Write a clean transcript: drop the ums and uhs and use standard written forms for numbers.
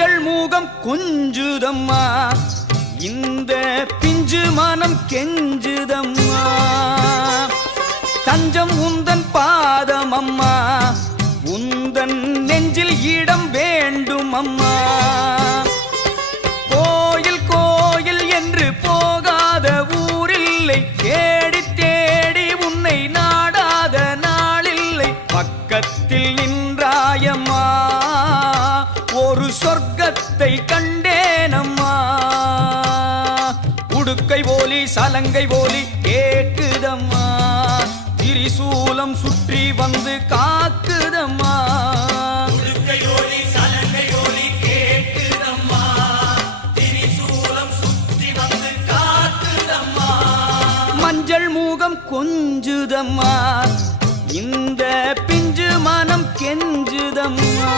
மஞ்சள் மூகம் கொஞ்சுதம்மா இந்த பிஞ்சு மனம் கெஞ்சுதம்மா தஞ்சம் உந்தன் பாதம் அம்மா உந்தன் நெஞ்சில் இடம் வேண்டும் அம்மா கோயில் கோயில் என்று போகாத ஊரில்லை தேடி தேடி உன்னை நாடாத நாளில்லை பக்கத்தில் நின்றாயம்மா ஒரு சொர்க்கத்தை கண்டேனம்மா உடுக்கை போலி சலங்கை போலி கேட்குதம்மா திரிசூலம் சுற்றி வந்து காக்குதம்மா உடுக்கை போலி சலங்கை போலி கேட்குதம்மா திரிசூலம் சுற்றி வந்து காக்குதம்மா மஞ்சள் மூகம் கொஞ்சுதம்மா இந்த பிஞ்சு மனம் கெஞ்சுதம்மா